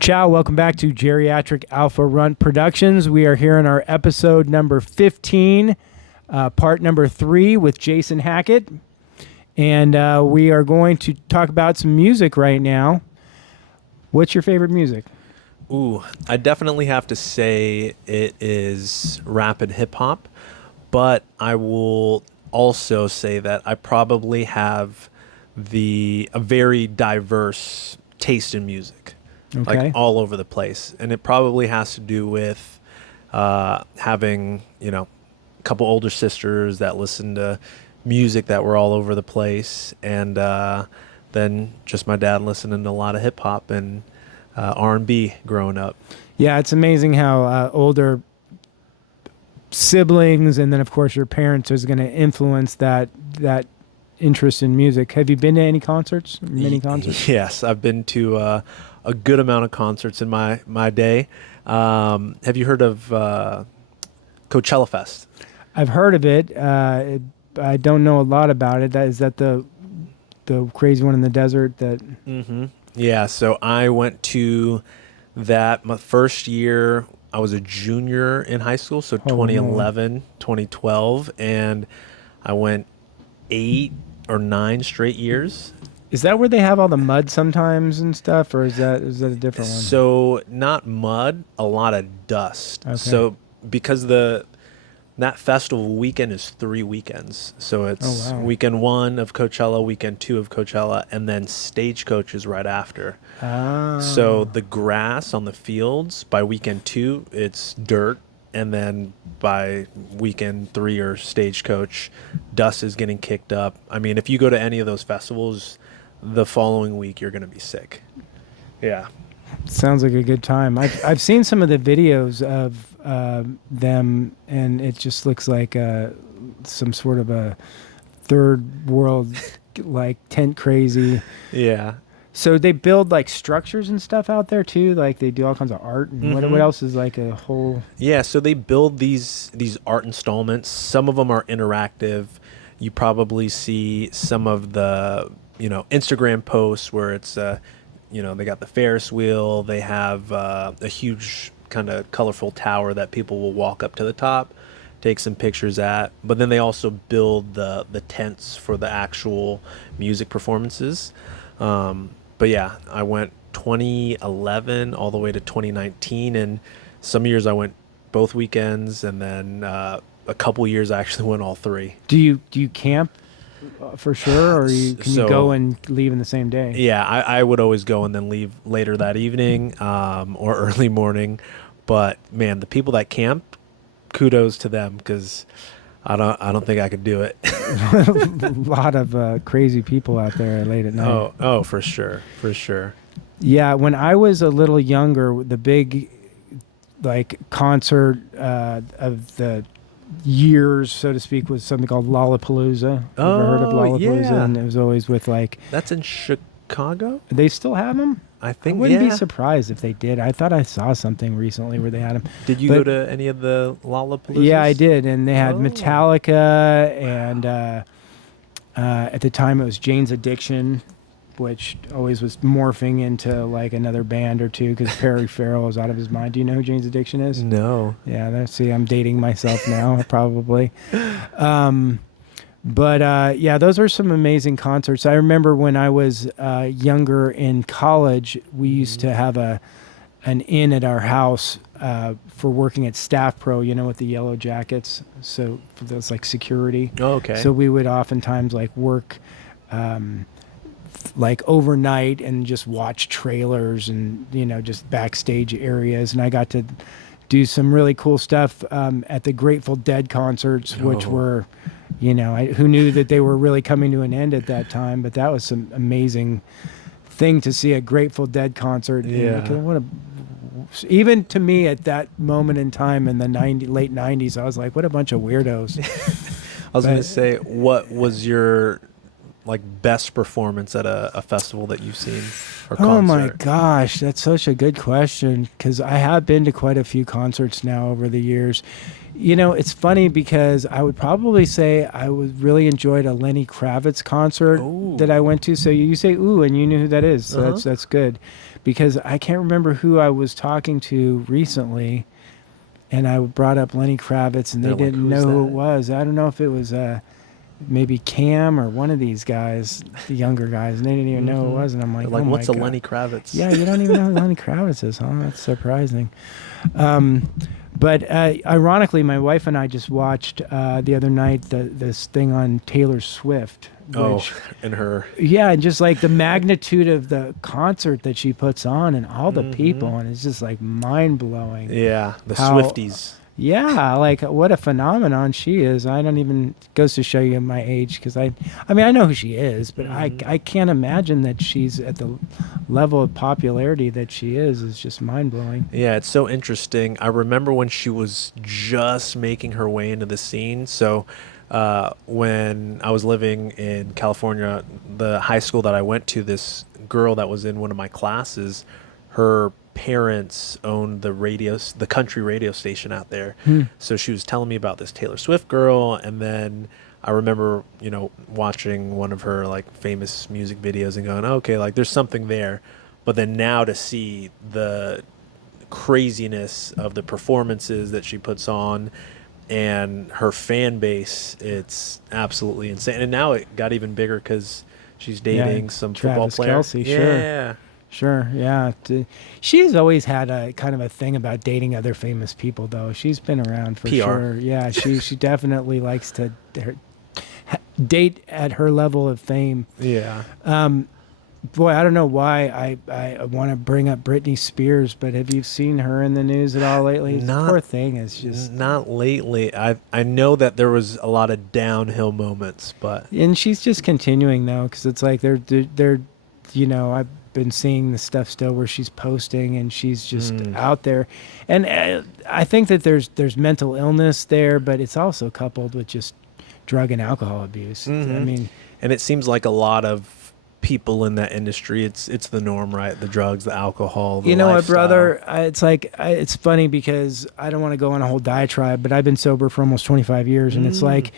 Ciao, welcome back to Geriatric Alpha Runt Productions. We are here in our episode number 15, part number 3 with Jason Hackett. And we are going to talk about some music right now. What's your favorite music? Ooh, I definitely have to say it is rapid hip hop, but I will also say that I probably have a very diverse taste in music, Okay. like all over the place, and it probably has to do with having a couple older sisters that listen to music that were all over the place, and then just my dad listening to a lot of hip hop and R&B growing up. Yeah, it's amazing how older siblings and then, of course, your parents is going to influence that interest in music. Have you been to any concerts? Many concerts? Yes, I've been to a good amount of concerts in my day. Have you heard of Coachella Fest? I've heard of it. I don't know a lot about it. Is that the crazy one in the desert? Mm-hmm. Yeah, so I went to that my first year. I was a junior in high school, so 2011, 2012, and I went 8 or 9 straight years. Is that where they have all the mud sometimes and stuff, or is that a different one? So not mud, a lot of dust. Okay. So because that festival weekend is 3 weekends. So it's weekend 1 of Coachella, weekend 2 of Coachella, and then Stagecoach is right after. So the grass on the fields by weekend 2, it's dirt. And then by weekend 3 or Stagecoach, dust is getting kicked up. I mean, if you go to any of those festivals, the following week you're going to be sick. Yeah. Sounds like a good time. I've seen some of the videos of them, and it just looks like some sort of a third world, like tent crazy. Yeah. So they build like structures and stuff out there too. Like they do all kinds of art. And what else is like a whole? Yeah. So they build these art installments. Some of them are interactive. You probably see some of the Instagram posts where it's they got the Ferris wheel. They have a huge kind of colorful tower that people will walk up to the top, take some pictures at. But then they also build the tents for the actual music performances. But yeah, I went 2011 all the way to 2019, and some years I went both weekends, and then a couple years I actually went all 3. Do you camp for sure, or can you go and leave in the same day? Yeah, I would always go and then leave later that evening or early morning. But man, the people that camp, kudos to them, because I don't think I could do it. A lot of crazy people out there late at night. Oh, for sure. Yeah, when I was a little younger, the big like concert of the years, so to speak, was something called Lollapalooza. Ever heard of Lollapalooza? Yeah. And it was always with like... That's in Chicago? They still have them? I think, I wouldn't be surprised if they did. I thought I saw something recently where they had them. Did you go to any of the Lollapaloozas? Yeah, I did. And they had Metallica, and at the time it was Jane's Addiction, which always was morphing into like another band or two because Perry Farrell was out of his mind. Do you know who Jane's Addiction is? No. Yeah, see, I'm dating myself now, probably. But yeah, those were some amazing concerts. I remember when I was younger in college, we used to have an inn at our house for working at Staff Pro, with the yellow jackets. So that's like security. Oh, okay. So we would oftentimes like work like overnight and just watch trailers and, just backstage areas. And I got to do some really cool stuff at the Grateful Dead concerts, which were... who knew that they were really coming to an end at that time, but that was some amazing thing to see a Grateful Dead concert. Yeah. Even to me at that moment in time in the late 90s, I was like, what a bunch of weirdos. I was going to say, what was your best performance at a festival that you've seen or concert? Oh my gosh, that's such a good question, because I have been to quite a few concerts now over the years. It's funny because I would probably say I really enjoyed a Lenny Kravitz concert that I went to. So you say, ooh, and you knew who that is. So that's good. because I can't remember who I was talking to recently, and I brought up Lenny Kravitz, and they They're like, didn't "Who's know who it that?" was. I don't know if it was maybe Cam or one of these guys, the younger guys, and they didn't even know who it was. And I'm like, They're like, oh my what's a God. Lenny Kravitz? Yeah, you don't even know who Lenny Kravitz is, huh? That's surprising. But ironically, my wife and I just watched the other night this thing on Taylor Swift. Which, And her. yeah, and just like the magnitude of the concert that she puts on and all the people, and it's just like mind blowing. Yeah, the How- Swifties. Yeah, like what a phenomenon she is. I don't even goes to show you my age because I mean I know who she is, but I can't imagine that she's at the level of popularity that she is just mind blowing. Yeah, it's so interesting. I remember when she was just making her way into the scene. So, when I was living in California, the high school that I went to, this girl that was in one of my classes, her parents owned the country radio station out there. So she was telling me about this Taylor Swift girl, and then I remember, watching one of her like famous music videos and going, okay, like there's something there. But then now to see the craziness of the performances that she puts on and her fan base, it's absolutely insane. And now it got even bigger because she's dating some football Travis player. Kelce, sure. Yeah. Sure, yeah. She's always had a kind of a thing about dating other famous people, though. She's been around for PR. sure. Yeah, she definitely likes to date at her level of fame. Yeah. Boy, I don't know why I want to bring up Britney Spears, but have you seen her in the news at all lately? Not- Poor thing is just, Not lately. I know that there was a lot of downhill moments, but and she's just continuing though, because it's like they're I've been seeing the stuff still where she's posting and she's just out there, and I think that there's mental illness there, but it's also coupled with just drug and alcohol abuse. I mean, and it seems like a lot of people in that industry, it's the norm, right? The drugs, the alcohol, the you know what, lifestyle. brother? It's funny because I don't want to go on a whole diatribe, but I've been sober for almost 25 years, and it's like,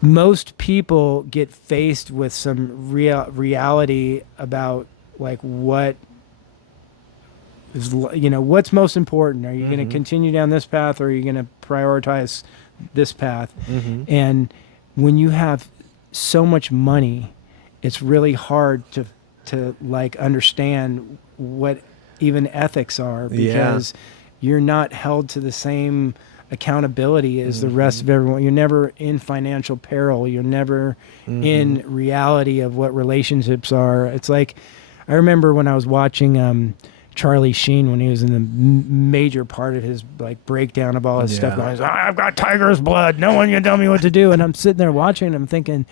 most people get faced with some reality about like what is, what's most important. Are you going to continue down this path, or are you going to prioritize this path? And when you have so much money, it's really hard to like understand what even ethics are, because you're not held to the same accountability as the rest of everyone. You're never in financial peril. You're never in reality of what relationships are. It's like, I remember when I was watching Charlie Sheen when he was in the major part of his like breakdown of all his stuff. Going, he's like, I've got tiger's blood. No one can tell me what to do. And I'm sitting there watching and I'm thinking,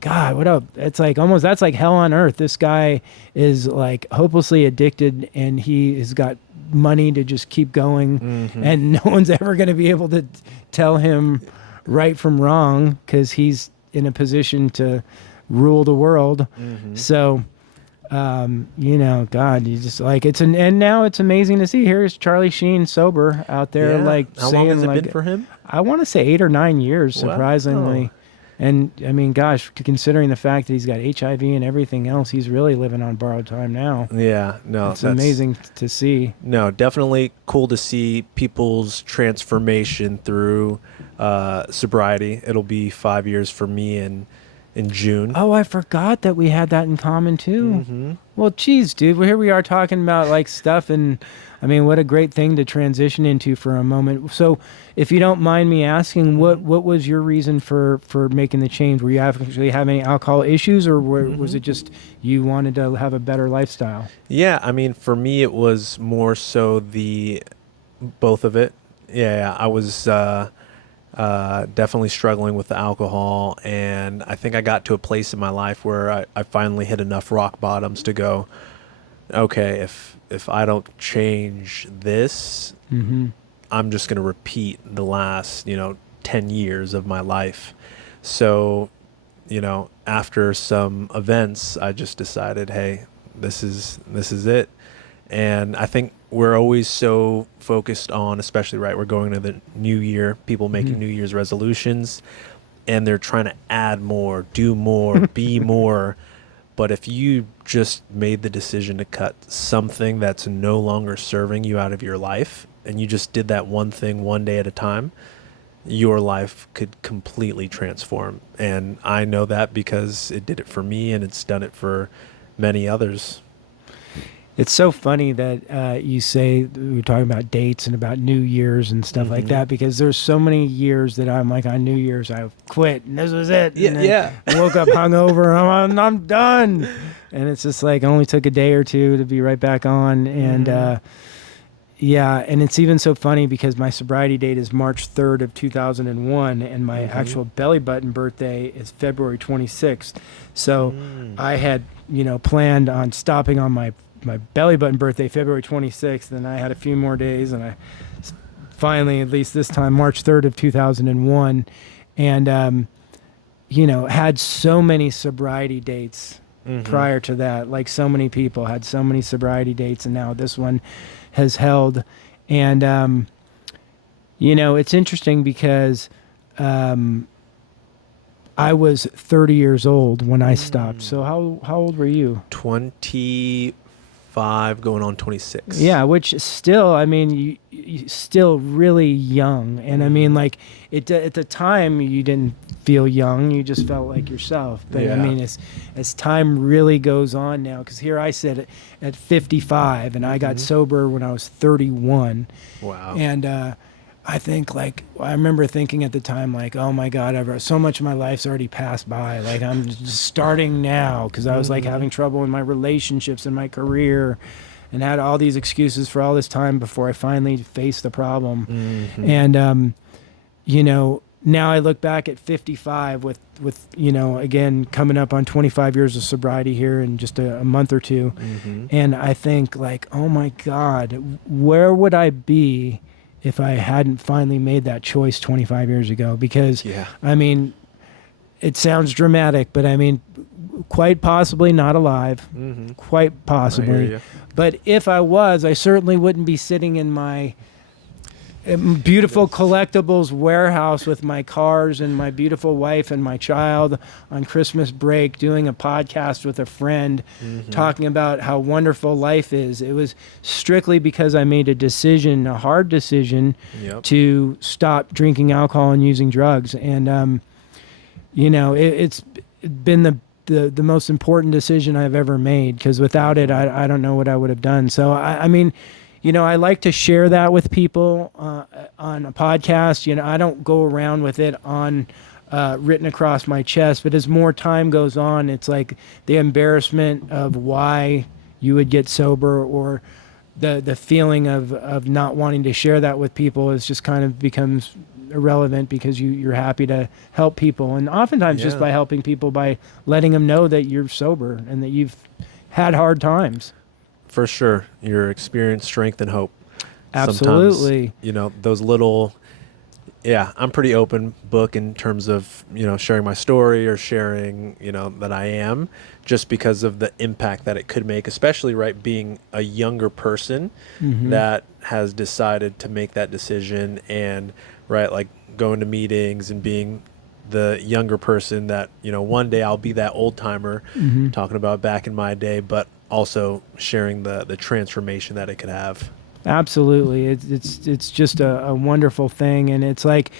God, what up? It's like almost, that's like hell on earth. This guy is like hopelessly addicted, and he has got money to just keep going, and no one's ever going to be able to tell him right from wrong because he's in a position to rule the world. So, God, you just like and now it's amazing to see. Here's Charlie Sheen sober out there, like how saying, long has it like, been for him? I want to say 8 or 9 years, surprisingly. Wow. And I mean, gosh, considering the fact that he's got HIV and everything else, he's really living on borrowed time now. Yeah, no, It's amazing to see. No, definitely cool to see people's transformation through sobriety. It'll be 5 years for me in June. Oh, I forgot that we had that in common too. Well, geez, dude, well, here we are talking about like stuff, and I mean, what a great thing to transition into for a moment. So, if you don't mind me asking, what was your reason for making the change? Were you actually having alcohol issues, or was it just you wanted to have a better lifestyle? Yeah, I mean, for me, it was more so both of it. Yeah, I was definitely struggling with the alcohol, and I think I got to a place in my life where I finally hit enough rock bottoms to go, okay, if I don't change this, I'm just going to repeat the last 10 years of my life. So after some events, I just decided, hey, this is it. And I think we're always so focused on, especially, right, we're going to the new year, people making New Year's resolutions, and they're trying to add more, do more, be more. But if you just made the decision to cut something that's no longer serving you out of your life, and you just did that one thing one day at a time, your life could completely transform. And I know that because it did it for me, and it's done it for many others. It's so funny that you say we were talking about dates and about New Year's and stuff like that, because there's so many years that I'm like, on New Year's I quit and this was it. And I woke up hungover. I'm done. And it's just like, I only took a day or two to be right back on. And and it's even so funny because my sobriety date is March 3rd of 2001, and my actual belly button birthday is February 26th. So I had, planned on stopping on my belly button birthday, February 26th, and I had a few more days, and I finally, at least this time, March 3rd of 2001, and, had so many sobriety dates prior to that. Like, so many people had so many sobriety dates, and now this one has held. And, it's interesting because I was 30 years old when I stopped. So how old were you? 25 going on 26. Yeah, which still, I mean, you still really young. And I mean, like, at the time, you didn't feel young. You just felt like yourself. But I mean, as time really goes on now, because here I sit at 55, and I got sober when I was 31. Wow. And I think, like, I remember thinking at the time, like, oh my God, so much of my life's already passed by. Like, I'm just starting now, because I was like having trouble in my relationships and my career, and had all these excuses for all this time before I finally faced the problem. And, now I look back at 55 with again, coming up on 25 years of sobriety here in just a month or two. And I think, like, oh my God, where would I be if I hadn't finally made that choice 25 years ago? Because, I mean, it sounds dramatic, but I mean, quite possibly not alive, quite possibly. But if I was, I certainly wouldn't be sitting in my beautiful collectibles warehouse with my cars and my beautiful wife and my child on Christmas break, doing a podcast with a friend, talking about how wonderful life is. It was strictly because I made a decision, a hard decision, to stop drinking alcohol and using drugs. And, it's been the most important decision I've ever made, because without it, I don't know what I would have done. So, I mean, I like to share that with people on a podcast. I don't go around with it on written across my chest, but as more time goes on, it's like the embarrassment of why you would get sober, or the feeling of not wanting to share that with people is just kind of becomes irrelevant, because you're happy to help people. And oftentimes just by helping people, by letting them know that you're sober and that you've had hard times. For sure. Your experience, strength, and hope. Absolutely. Sometimes, those little, I'm pretty open book in terms of, sharing my story or sharing, that I am, just because of the impact that it could make, especially, right, being a younger person that has decided to make that decision, and, right, like going to meetings and being the younger person that, one day I'll be that old timer talking about back in my day, but also sharing the transformation that it could have. Absolutely. It's just a wonderful thing. And it's like,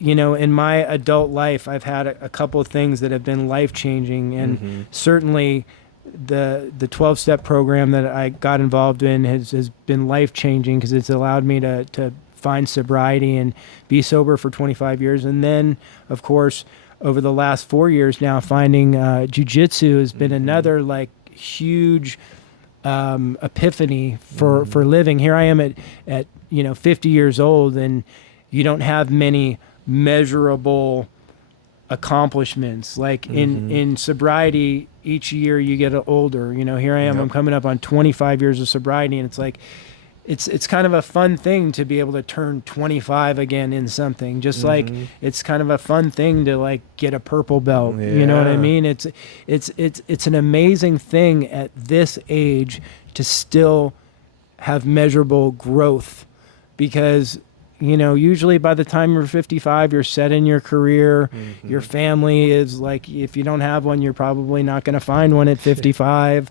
in my adult life, I've had a couple of things that have been life-changing. And certainly the 12-step program that I got involved in has been life-changing, because it's allowed me to find sobriety and be sober for 25 years. And then, of course, over the last 4 years now, finding Jiu-jitsu has been another, like, huge epiphany for living. Here I am at 50 years old, and you don't have many measurable accomplishments. Like in sobriety, each year you get older. Here I am, I'm coming up on 25 years of sobriety, and it's like, it's kind of a fun thing to be able to turn 25 again in something. Just like it's kind of a fun thing to, like, get a purple belt. You know what I mean? It's an amazing thing at this age to still have measurable growth, because usually by the time you're 55, you're set in your career. Mm-hmm. Your family is like, if you don't have one, you're probably not going to find one at 55.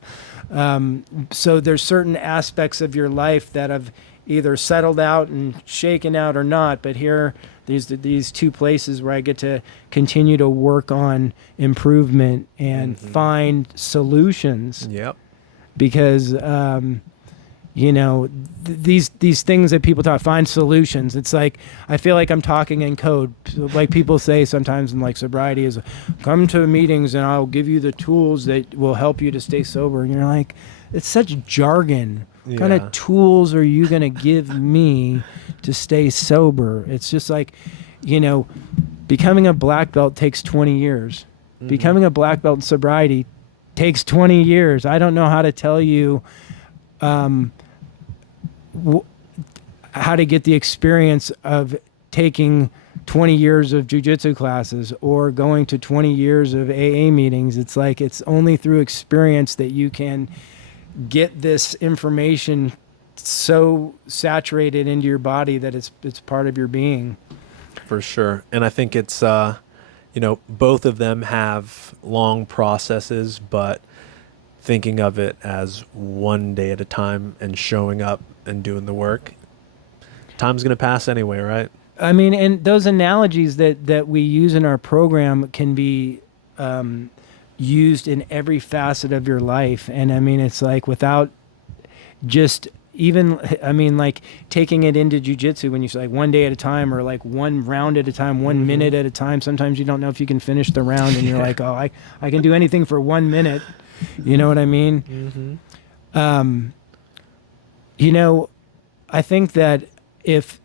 So there's certain aspects of your life that have either settled out and shaken out or not. But here, these two places where I get to continue to work on improvement and find solutions. Yep. Because these things that people talk, find solutions. It's like, I feel like I'm talking in code. Like people say sometimes in like sobriety is, come to meetings and I'll give you the tools that will help you to stay sober. And you're like, it's such jargon. What kind of tools are you going to give me to stay sober? It's just like, becoming a black belt takes 20 years. Mm-hmm. Becoming a black belt in sobriety takes 20 years. I don't know how to tell you how to get the experience of taking 20 years of jiu-jitsu classes or going to 20 years of AA meetings. It's like, it's only through experience that you can get this information so saturated into your body that it's part of your being. For sure. And I think it's, both of them have long processes, but thinking of it as one day at a time and showing up and doing the work, time's going to pass anyway, right? I mean, and those analogies that we use in our program can be used in every facet of your life. And I mean, it's like, without just even, I mean, like taking it into jiu-jitsu, when you say like one day at a time, or like one round at a time, 1 minute at a time. Sometimes you don't know if you can finish the round and you're like, oh, I can do anything for 1 minute. You know what I mean? Mm-hmm. I think that if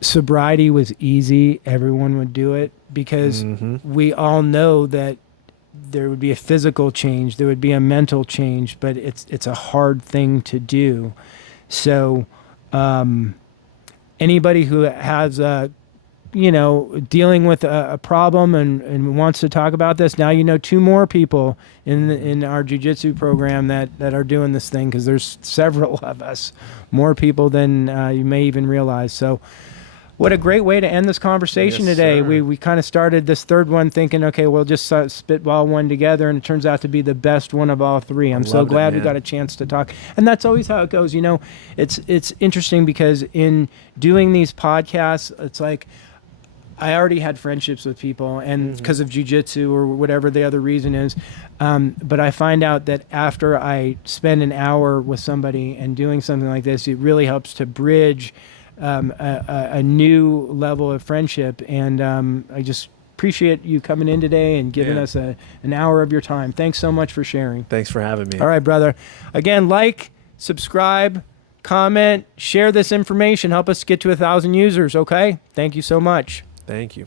sobriety was easy, everyone would do it, because we all know that there would be a physical change, there would be a mental change, but it's a hard thing to do. So anybody who has dealing with a problem and wants to talk about this, now 2 more people in our jiu-jitsu program that are doing this thing, because there's several of us, more people than you may even realize. So what a great way to end this conversation today. Sir. We kind of started this third one thinking, okay, we'll just spitball one together, and it turns out to be the best one of all 3. I'm so glad we got a chance to talk. And that's always how it goes. It's interesting, because in doing these podcasts, it's like, I already had friendships with people, and because of jiu-jitsu or whatever the other reason is. But I find out that after I spend an hour with somebody and doing something like this, it really helps to bridge a new level of friendship. And I just appreciate you coming in today and giving us an hour of your time. Thanks so much for sharing. Thanks for having me. All right, brother. Again, like, subscribe, comment, share this information. Help us get to 1,000 users, okay? Thank you so much. Thank you.